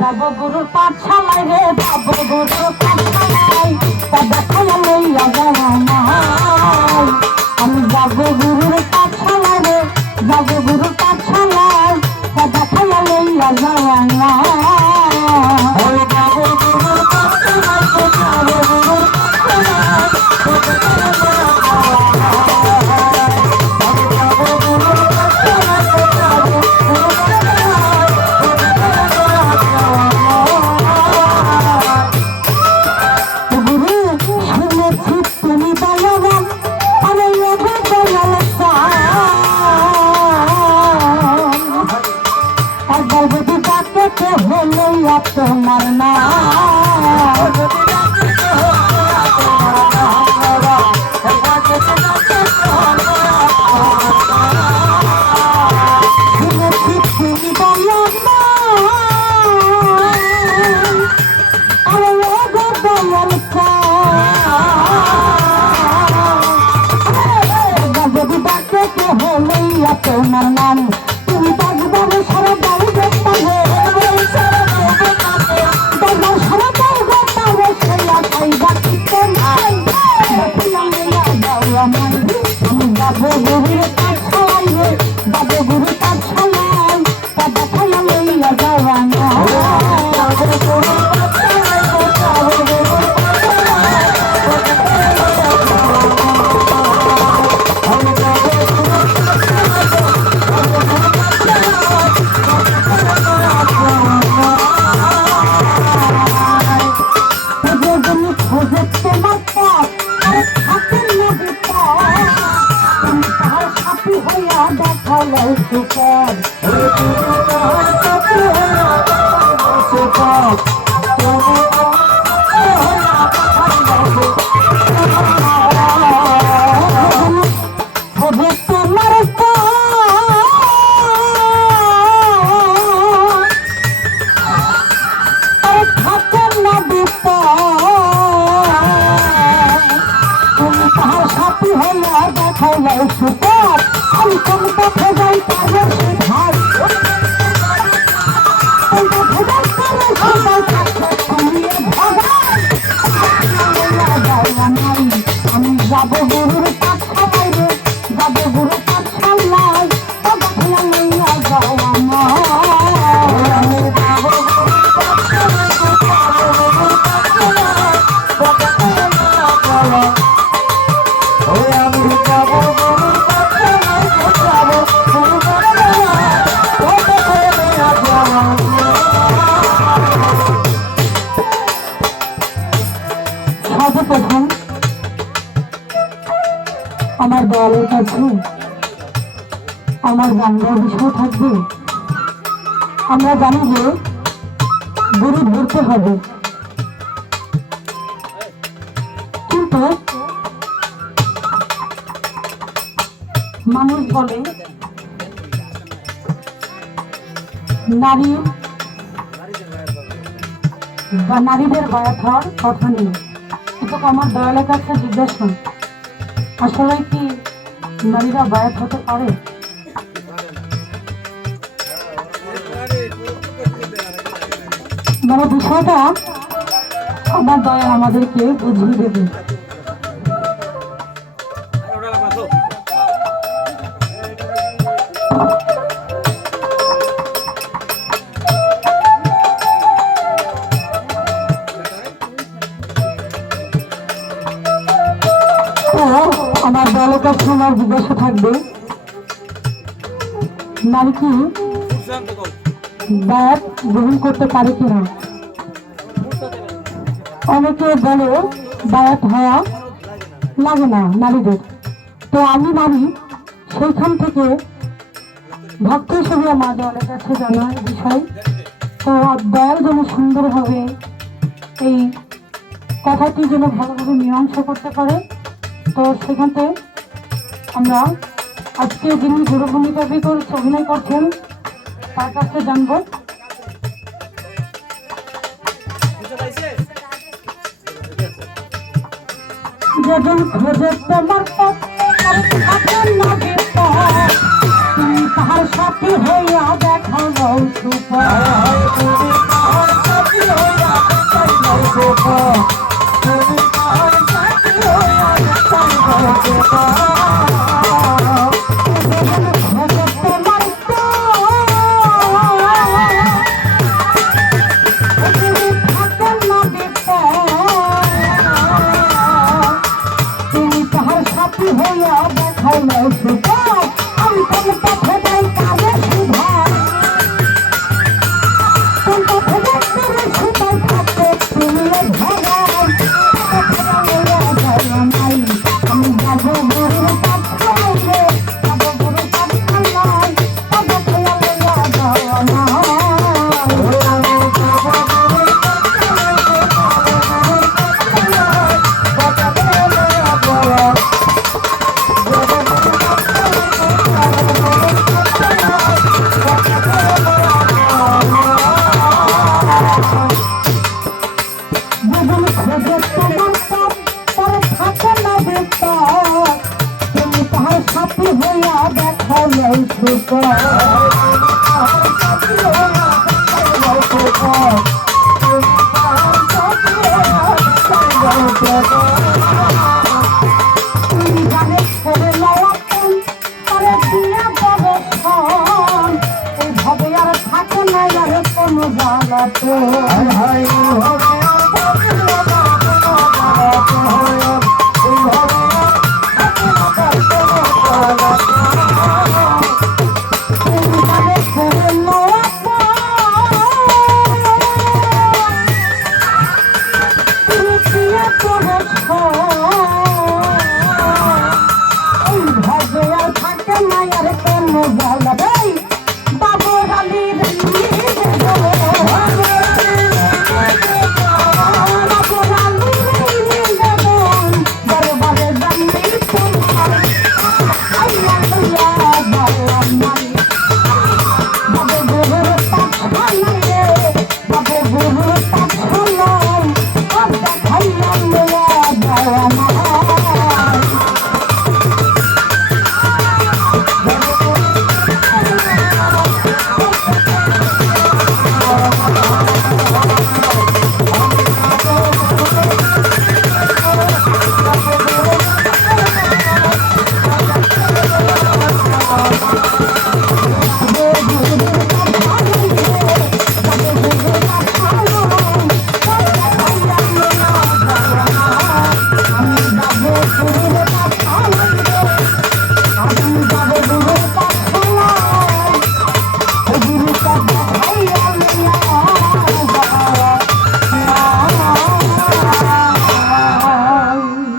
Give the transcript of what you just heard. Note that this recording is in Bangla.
যাব গুরুর পাঠশালায় রে যাব গুরুর no, no. হইয়া দেখালে সুপদ দেখাইলে সুপদ আমি কোন পথে যাই পারবে কাছে আমার বাংলার বিষয় থাকবে। আমরা জানি যে গরু ধরতে হবে। কিন্তু মানুষ বলে, নারী বা নারীদের বায়াত হওয়ার কথা নেই। কিন্তু আমার দয়ালের কাছে জিজ্ঞাসা। আসলে কি নারীরা বায়াত হতে পারে? মানে বিষয়টা আমার দয়া আমাদেরকে বুঝিয়ে দেবে। আমার জিজ্ঞাসা থাকবে। নারী কি বায়াত গ্রহণ করতে পারে কিনা? অনেকে বলে বায়াত হওয়া লাগে না নারীদের। তো আমি নারী, সেইখান থেকে ভক্ত হিসেবে আমার দলের কাছে জানার বিষয়। তো দয়াল যেন সুন্দরভাবে এই কথাটি যেন ভালোভাবে মীমাংসা করতে পারে। তো সেখানে আমরা আজকে যিনি গুরু ভূমিকা ভিতর অভিনয় করছেন, তার কাছে জানব। যেদিন খোঁজে তোমার তাহার সাথী হইয়া দেখো নৌসুপ তাহার হইয়া なる。